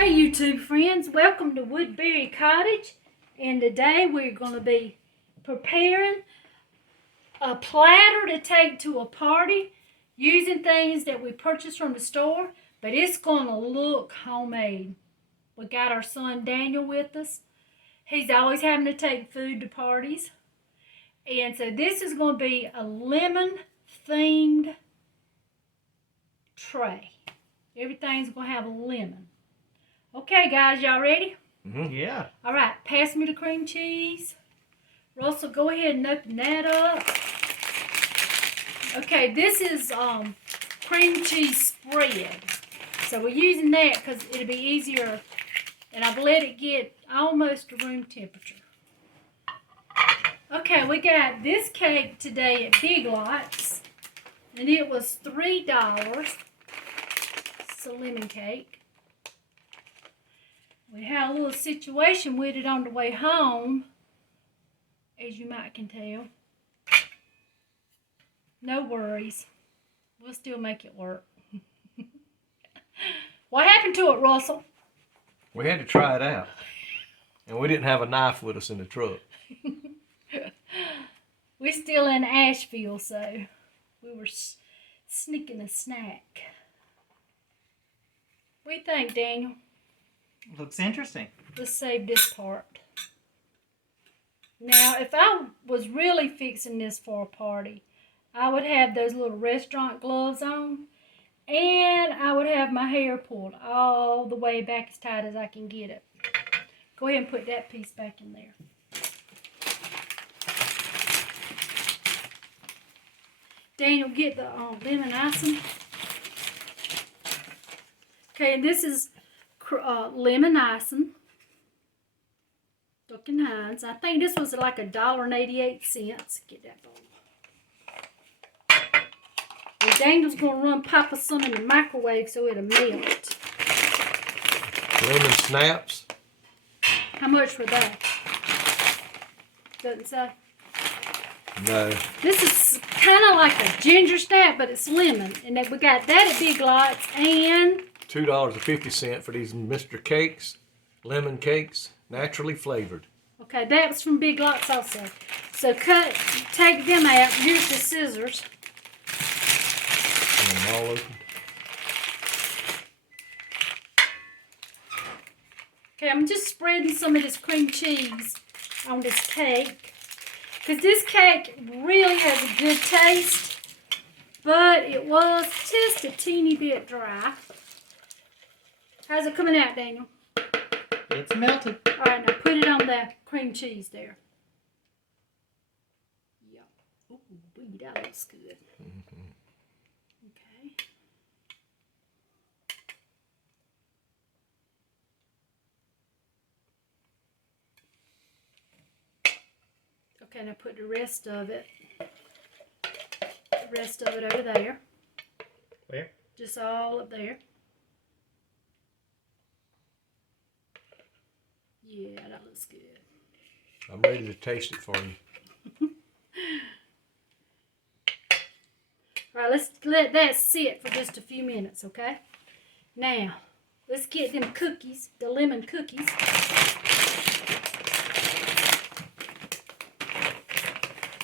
Hey YouTube friends, welcome to Woodbury Cottage, and today we're going to be preparing a platter to take to a party using things that we purchased from the store, but it's going to look homemade. We got our son Daniel with us. He's always having to take food to parties, and so this is going to be a lemon themed tray. Everything's going to have a lemon. Okay, guys, y'all ready? Yeah. All right, pass me the cream cheese. Russell, go ahead and open that up. Okay, this is cream cheese spread. So we're using that because it'll be easier, and I've let it get almost to room temperature. Okay, we got this cake today at Big Lots, and it was $3. It's a lemon cake. We had a little situation with it on the way home, as you might can tell. No worries. We'll still make it work. What happened to it, Russell? We had to try it out. And we didn't have a knife with us in the truck. We're still in Asheville, so we were sneaking a snack. What do you think, Daniel? Looks interesting. Let's save this part. Now, if I was really fixing this for a party, I would have those little restaurant gloves on, and I would have my hair pulled all the way back as tight as I can get it. Go ahead and put that piece back in there. Daniel, get the lemon icing. Okay, and this is lemon icing. Duncan Hines. I think this was like $1.88. Get that bowl. And Daniel's going to run Papa some in the microwave so it'll melt. Lemon snaps. How much for that? Doesn't say. No. This is kind of like a ginger snap, but it's lemon. And we got that at Big Lots, and $2.50 for these Mr. Cakes, lemon cakes, naturally flavored. okay, that was from Big Lots also. So take them out. Here's the scissors. And them all open. Okay, I'm just spreading some of this cream cheese on this cake, because this cake really has a good taste, but it was just a teeny bit dry. How's it coming out, Daniel? It's melted. All right, now put it on the cream cheese there. Yeah. Ooh, that looks good. Okay. Okay, now put the rest of it over there. Where? Just all up there. Yeah, that looks good. I'm ready to taste it for you. All right, let's let that sit for just a few minutes, okay? Now, let's get them cookies, the lemon cookies.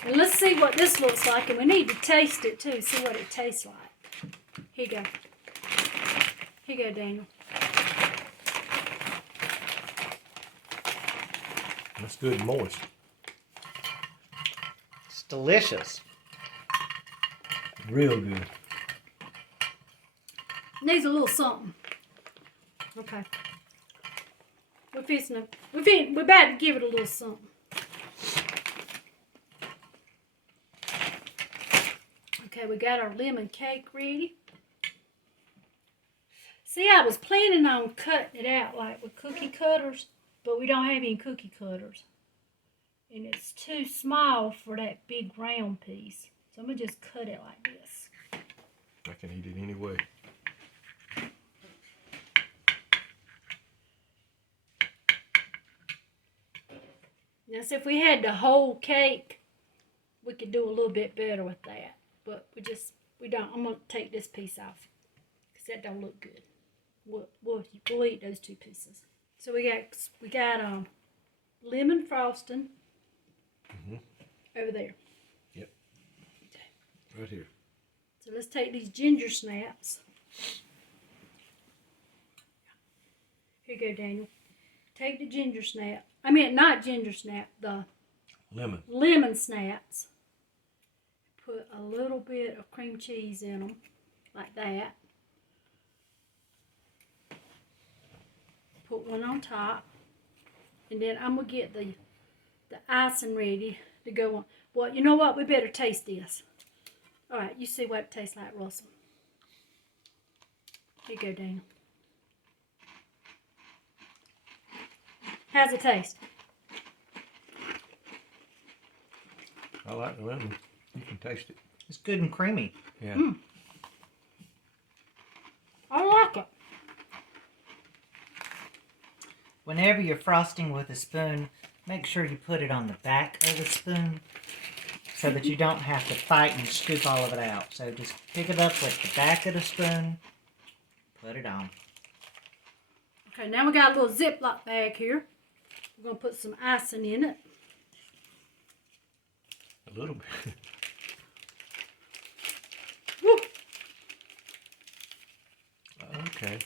And let's see what this looks like, and we need to taste it too, see what it tastes like. Here you go. Here you go, Daniel. That's good and moist. It's delicious. Real good. Needs a little something. Okay. We're about to give it a little something. Okay, we got our lemon cake ready. See, I was planning on cutting it out like with cookie cutters, but we don't have any cookie cutters. And it's too small for that big round piece. So I'm going to just cut it like this. I can eat it anyway. Now, so if we had the whole cake, we could do a little bit better with that. But we don't. I'm going to take this piece off because that don't look good. we'll eat those 2 pieces. So we got lemon frosting over there. Yep. Right here. So let's take these ginger snaps. Here you go, Daniel. Take the ginger snap. I mean, not ginger snap, the lemon snaps. Put a little bit of cream cheese in them, like that. Put one on top. And then I'm going to get the icing ready to go on. Well, you know what? We better taste this. All right, you see what it tastes like, Russell. Here you go, Daniel. How's it taste? I like the lemon. You can taste it. It's good and creamy. Yeah. I like it. Whenever you're frosting with a spoon, make sure you put it on the back of the spoon so that you don't have to fight and scoop all of it out. So just pick it up with the back of the spoon, put it on. Okay, now we got a little Ziploc bag here. We're going to put some icing in it. A little bit. Woo! Okay.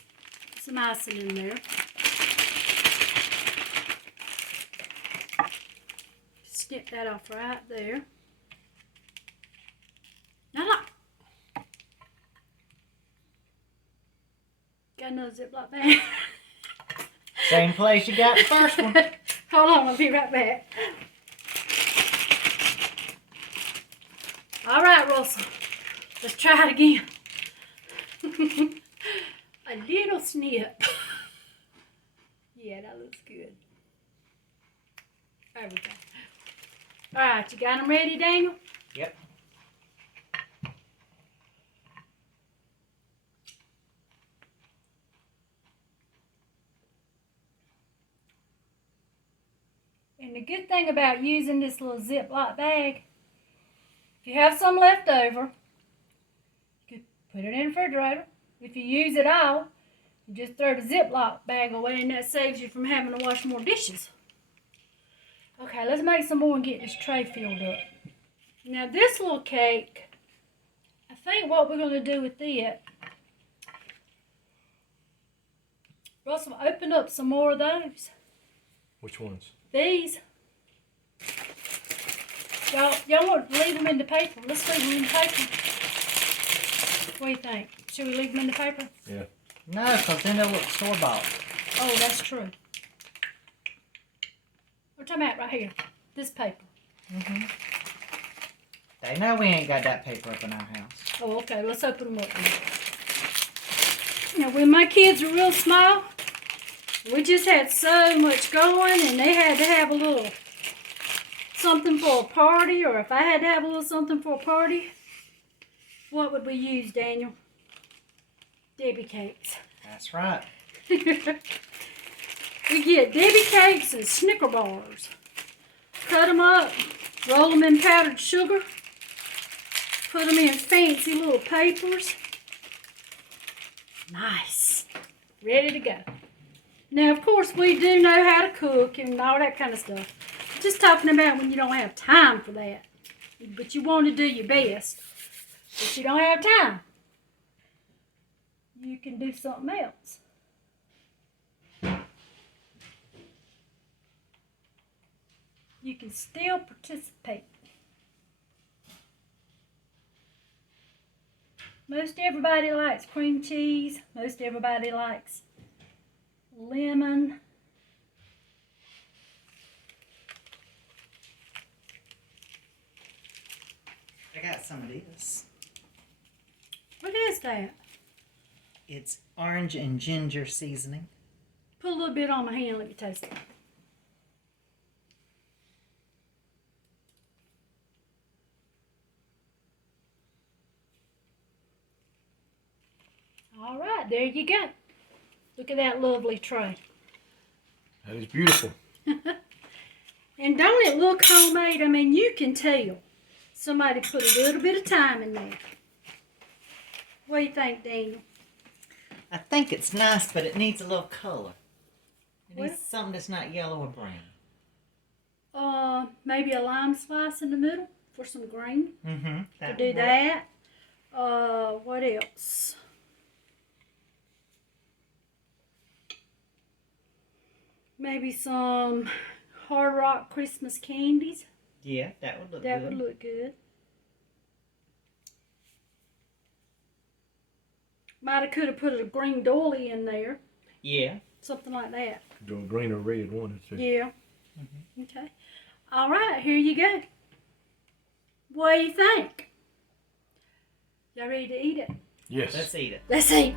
Some icing in there. Snip that off right there. Now look. Got another Ziploc bag. Same place you got the first one. Hold on, I'll be right back. All right, Russell. Let's try it again. A little snip. Yeah, that looks good. There we go. All right, you got them ready, Daniel? Yep. And the good thing about using this little Ziploc bag, if you have some left over, you could put it in the refrigerator. If you use it all, you just throw the Ziploc bag away, and that saves you from having to wash more dishes. Okay, let's make some more and get this tray filled up. Now this little cake, I think what we're going to do with it, Russell, open up some more of those. Which ones? These. Y'all want to leave them in the paper? Let's leave them in the paper. What do you think? Should we leave them in the paper? Yeah. No, because then they'll look store-bought. Oh, that's true. We're talking about right here. This paper. They know we ain't got that paper up in our house. Oh, okay. Let's open them up. Now, when my kids were real small, we just had so much going, and they had to have a little something for a party, or if I had to have a little something for a party, what would we use, Daniel? Debbie cakes. That's right. We get Debbie cakes and Snicker bars. Cut them up, roll them in powdered sugar, put them in fancy little papers. Nice. Ready to go. Now, of course, we do know how to cook and all that kind of stuff. Just talking about when you don't have time for that. But you want to do your best. But you don't have time. You can do something else. You can still participate. Most everybody likes cream cheese. Most everybody likes lemon. I got some of this. What is that? It's orange and ginger seasoning. Put a little bit on my hand. Let me taste it. All right, there you go. Look at that lovely tray. That is beautiful. And don't it look homemade? I mean, you can tell somebody put a little bit of time in there. What do you think, Daniel? I think it's nice, but it needs a little color. It Well- needs something that's not yellow or brown. Maybe a lime slice in the middle for some green. Mm-hmm. Could do that. What else? Maybe some Hard Rock Christmas candies. Yeah, that would look That good. would look good. Might have could have put a green doily in there. Yeah. Something like that. Do a green or red one or two. Yeah. Okay. All right, here you go. What do you think? Y'all ready to eat it? Yes. Let's eat it. Let's eat.